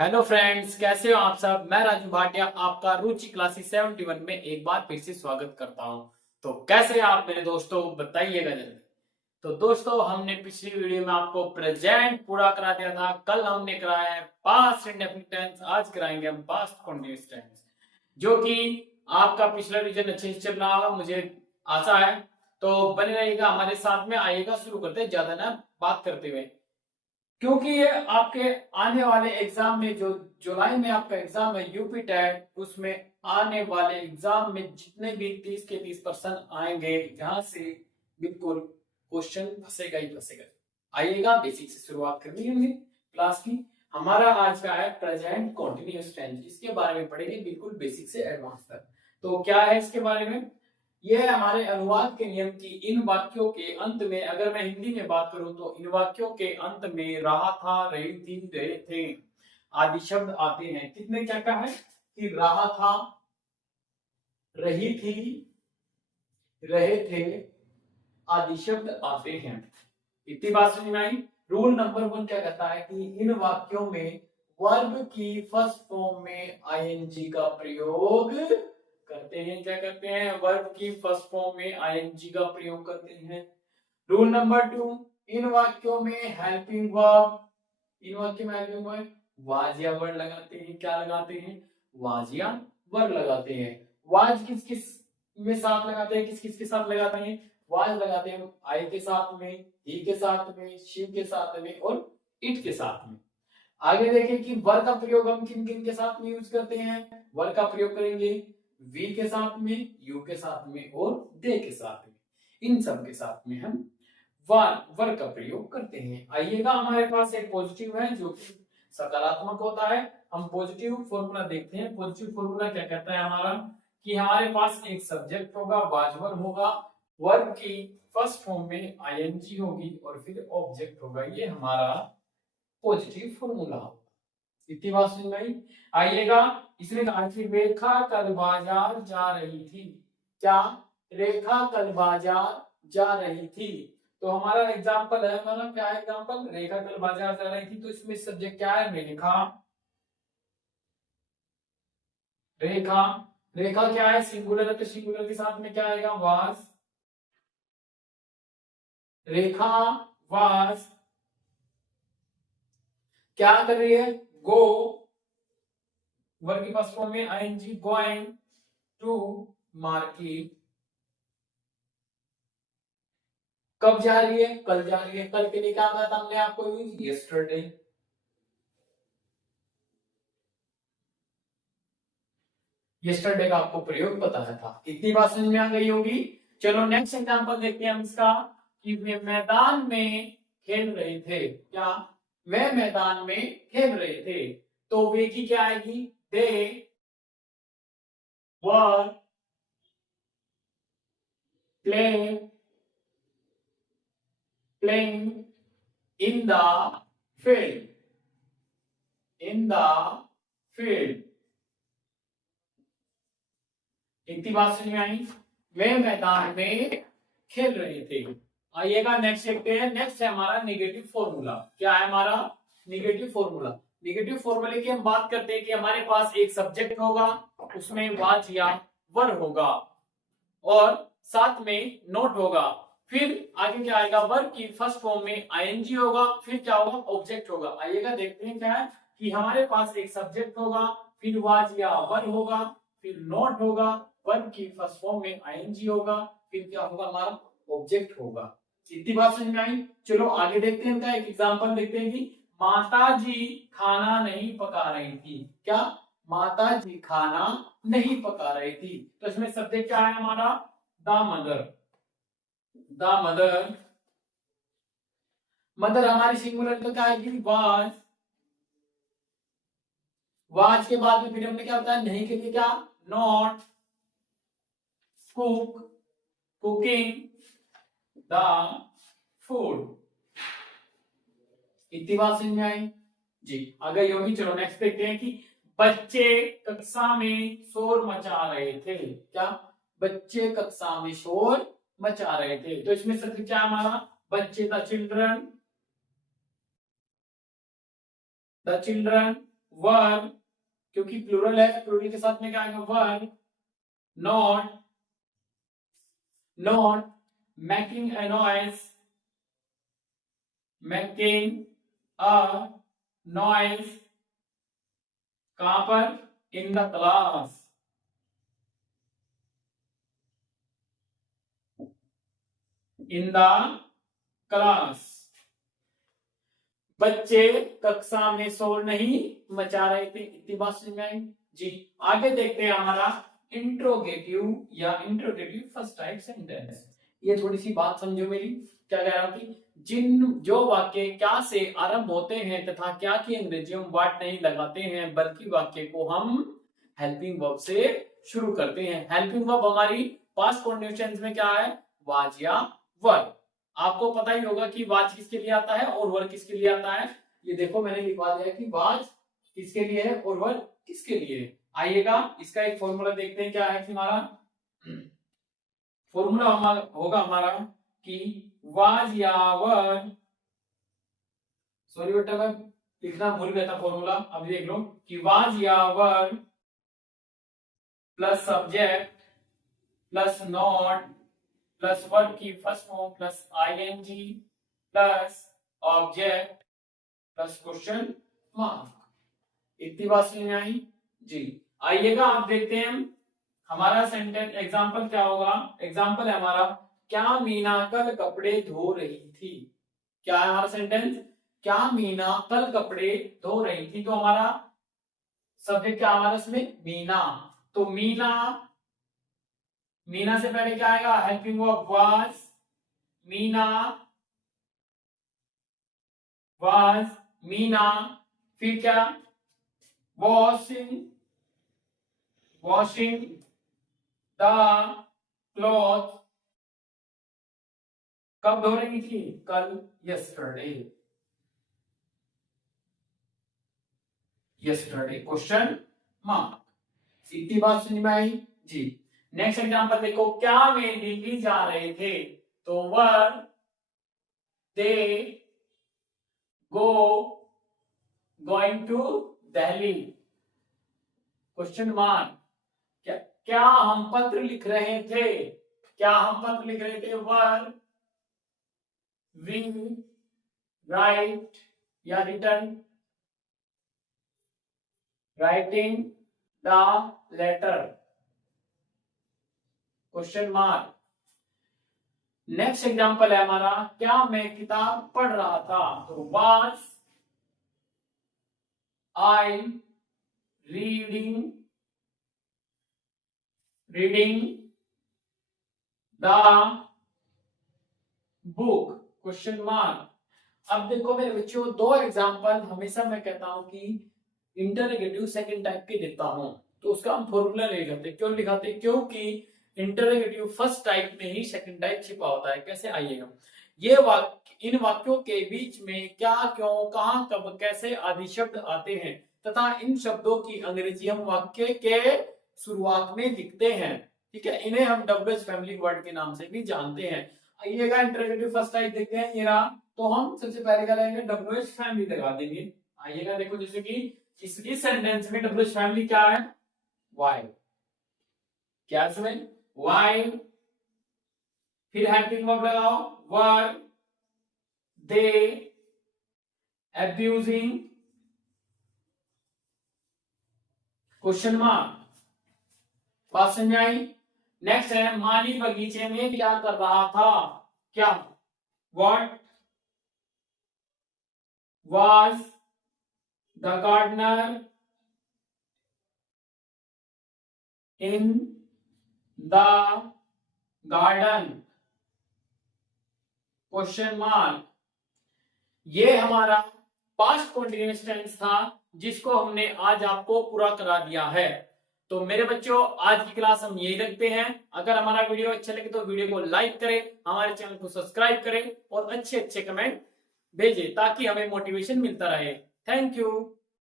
Hello friends, कैसे हो आप सब। मैं राजू भाटिया आपका रुचि क्लासेस 71 में एक बार फिर से स्वागत करता हूं। तो कैसे हैं आप मेरे दोस्तों, बताइएगा जल्दी। तो दोस्तों, हमने पिछली वीडियो में आपको प्रेजेंट पूरा करा दिया था। कल हमने कराया है पास्ट इंडेफिनिट टेंस, आज कराएंगे हम पास्ट कंटीन्यूअस टेंस, जो कि आपका पिछला रिवीजन अच्छे से चल रहा होगा, मुझे आशा है। तो बने रहिएगा हमारे साथ में। आइएगा, शुरू करते हैं ज्यादा ना बात करते हुए, क्योंकि ये आपके आने वाले एग्जाम में, जो जुलाई में आपका एग्जाम है यूपी टेट, उसमें आने वाले एग्जाम में जितने भी 30 के 30% आएंगे, जहां से बिल्कुल क्वेश्चन फंसेगा ही फंसेगा। आइएगा, बेसिक से शुरुआत करनी है हमने क्लास की। हमारा आज का है प्रेजेंट कॉन्टिन्यूअस टेंस, इसके बारे में पढ़ेंगे बिल्कुल बेसिक से एडवांस तक। तो क्या है इसके बारे में, यह हमारे अनुवाद के नियम की इन वाक्यों के अंत में, अगर मैं हिंदी में बात करूं तो इन वाक्यों के अंत में रहा था, रही थी, रहे थे आदि शब्द आते हैं। कितने क्या क्या है कि रहा था, रही थी, रहे थे आदि शब्द आते हैं। इतनी बात समझ में आई। रूल नंबर 1 क्या कहता है कि इन वाक्यों में वर्ब की फर्स्ट फॉर्म में आईएनजी का प्रयोग करते हैं। क्या करते हैं? वर्ब की फर्स्ट फॉर्म में आईएनजी का प्रयोग करते हैं। रूल नंबर 2, इन वाक्यों में हेल्पिंग वर्ब, इन वाक्यों में हेल्पिंग वर्ब वाज या वर्ड लगाते हैं। क्या लगाते हैं? वाज या वर्ड लगाते हैं। वाज किस किस में साथ लगाते हैं, किस किस के साथ लगाते हैं? वाज लगाते हैं आई के साथ में, ही के साथ में, शी के साथ में और इट के साथ में। आगे देखें कि वर का प्रयोग हम किन किन के साथ में यूज करते हैं। वर का प्रयोग करेंगे वी के साथ में, यू के साथ में और दे के साथ में। इन सब के साथ में हम वर का प्रयोग करते हैं। आइएगा, हमारे पास एक पॉजिटिव है जो कि सकारात्मक होता है। हम पॉजिटिव फॉर्मूला देखते हैं। पॉजिटिव फॉर्मूला क्या कहता है हमारा, कि हमारे पास एक सब्जेक्ट होगा, वाजवर होगा, वर्ब की फर्स्ट फॉर्म में आईएनजी होगी और फिर ऑब्जेक्ट होगा। ये हमारा पॉजिटिव फॉर्मूला होगा। इतनी बात समझ में आई। आइएगा, इसने कहा कि रेखा कल बाजार जा रही थी। क्या? रेखा कल बाजार जा रही थी। तो हमारा एग्जाम्पल है, हमारा क्या एग्जाम्पल, रेखा कल बाजार जा रही थी। तो इसमें सब्जेक्ट क्या है? रेखा। रेखा, रेखा क्या है? सिंगुलर है, तो सिंगुलर के साथ में क्या आएगा? वाज। रेखा वाज क्या कर रही है? गो, वर्ब की फर्स्ट फॉर्म में आईएनजी, गोइंग टू मार्केट। कब जा रही है? कल जा रही है। कल के लिए क्या बताया था हमने आपको? यस्टरडे। यस्टरडे का आपको प्रयोग बताया था। इतनी बात समझ में आ गई होगी। चलो नेक्स्ट एग्जांपल देखते हैं हम इसका, कि वे मैदान में खेल रहे थे। क्या? वे मैदान में खेल रहे थे। तो वे की क्या आएगी? They were playing in the field, in the field. इतनी बात समझ में आई। वे मैदान में खेल रहे थे। आइएगा नेक्स्ट देखते हैं। नेक्स्ट है हमारा नेगेटिव फॉर्मूला। क्या है हमारा? Negative formula. नेगेटिव फॉर्मूले की हम बात करते हैं कि हमारे पास एक सब्जेक्ट होगा, उसमें वाज या वर होगा और साथ में नोट होगा। फिर आगे क्या आएगा? वर्ब की फर्स्ट फॉर्म में आईएनजी होगा, फिर क्या होगा? ऑब्जेक्ट होगा। आइएगा देखते हैं क्या है, कि हमारे पास एक सब्जेक्ट होगा, फिर वाज या वर होगा, फिर नोट होगा, वर्ब की फर्स्ट फॉर्म में आईएनजी होगा, फिर क्या होगा? हमारा ऑब्जेक्ट होगा। इतनी बात समझ में आई। चलो आगे देखते हैं क्या, एक एग्जांपल देखते हैं कि माता जी खाना नहीं पका रही थी। क्या? माता जी खाना नहीं पका रही थी। तो इसमें सब्जेक्ट क्या है हमारा? The mother. The mother, mother हमारी सिंगुलर तो क्या आएगी? वाज। वाज के बाद में फिर हमने क्या बताया? नहीं के लिए क्या? Not. Cook, cooking the food. इतनी बात समझ में आई जी। आगे योगी, चलो नेक्स्ट देखते हैं कि बच्चे कक्षा में शोर मचा रहे थे। क्या? बच्चे कक्षा में शोर मचा रहे थे। तो इसमें सत्य क्या हमारा? बच्चे, the children, the children were, क्योंकि प्लूरल है, प्लूरल के साथ में क्या आएगा, were not making a noise, making a noise, कहां पर, in the class, in the class. बच्चे कक्षा में शोर नहीं मचा रहे थे, इतनी बात समझ में आई जी। आगे देखते हैं हमारा इंट्रोगेटिव या इंट्रोगेटिव फर्स्ट टाइप सेंटेंस। ये थोड़ी सी बात समझो मेरी, क्या कह रहा हूं कि जिन जो वाक्य क्या से आरंभ होते हैं तथा क्या की अंग्रेजी हम वाट नहीं लगाते हैं, बल्कि वाक्य को हम हेल्पिंग वर्ब से शुरू करते हैं। हेल्पिंग वर्ब हमारी पास्ट कंडीशंस में क्या है, वाज या वर। आपको पता ही होगा कि वाज किसके लिए आता है और वर किसके लिए आता है। ये देखो मैंने लिखवा दिया कि वाज किसके लिए है और वर किसके लिए है। आइएगा इसका एक फॉर्मूला देखते हैं, क्या है कि हमारा फॉर्मूला होगा हमारा कि वाज या वर, सॉरी बेटा मैं लिखना भूल गया था फॉर्मूला, अभी देख लो कि वाज या were plus subject plus not plus verb की first form plus ING plus object plus question mark. इतनी बात समझ में आई जी। आइएगा आप देखते हैं हमारा सेंटेंस एग्जांपल क्या होगा। एग्जांपल है हमारा, क्या मीना कल कपड़े धो रही थी। क्या है हमारा सेंटेंस, क्या मीना कल कपड़े धो रही थी। तो हमारा सब्जेक्ट क्या हमारा इसमें, मीना। तो मीना, मीना से पहले क्या आएगा, helping verb was, Meena was, Meena, फिर क्या, वॉशिंग द क्लॉथ, कब धो रही थी, कल, यस्टरडे क्वेश्चन मार्क। इतनी बात समझ में आई जी। नेक्स्ट एग्जांपल देखो, क्या वे दिल्ली जा रहे थे। तो were they going to Delhi question mark. क्या हम पत्र लिख रहे थे, क्या हम पत्र लिख रहे थे, वर वी राइट या return writing the letter question mark. Next example है हमारा, क्या मैं किताब पढ़ रहा था। तो was I reading the book question mark. अब देखो मेरे बच्चों, दो एग्जांपल हमेशा मैं कहता हूं कि इंटरोगेटिव सेकंड टाइप के देता हूं, तो उसका हम फॉर्मूला नहीं लिखाते। क्यों लिखाते, क्योंकि इंटरोगेटिव फर्स्ट टाइप में ही सेकंड टाइप छिपा होता है। कैसे, आइएगा, ये वाक्य, इन वाक्यों के बीच में क्या, क्यों, कहां, कब, कैसे आदि शब्द आते हैं तथा इन शब्दों की अंग्रेजी हम वाक्य के शुरुआत में लिखते हैं। ठीक है, इन्हें हम डब्ल्यूएच फैमिली वर्ड के नाम से भी जानते हैं। आइएगा इंटरोगेटिव फर्स्ट टाइप देखते हैं, ये रहा। तो हम सबसे पहले क्या लेंगे, डब्ल्यूएच फैमिली लगा देंगे। आइएगा देखो, जैसे कि इस सेंटेंस में डब्ल्यूएच फैमिली क्या है, वाई, क्या इसमें, वाई, फिर हेल्पिंग वर्ब लगाओ, वर दे अब्यूजिंग क्वेश्चन मार्क। बात समझ आई। नेक्स्ट है, माली बगीचे में क्या कर रहा था। क्या, what was the gardener in the garden question mark. ये हमारा पास्ट कंटीन्यूअस टेंस था जिसको हमने आज आपको पूरा करा दिया है। तो मेरे बच्चों, आज की क्लास हम यही रखते हैं। अगर हमारा वीडियो अच्छा लगे तो वीडियो को लाइक करें, हमारे चैनल को सब्सक्राइब करें और अच्छे अच्छे कमेंट भेजें ताकि हमें मोटिवेशन मिलता रहे। Thank you.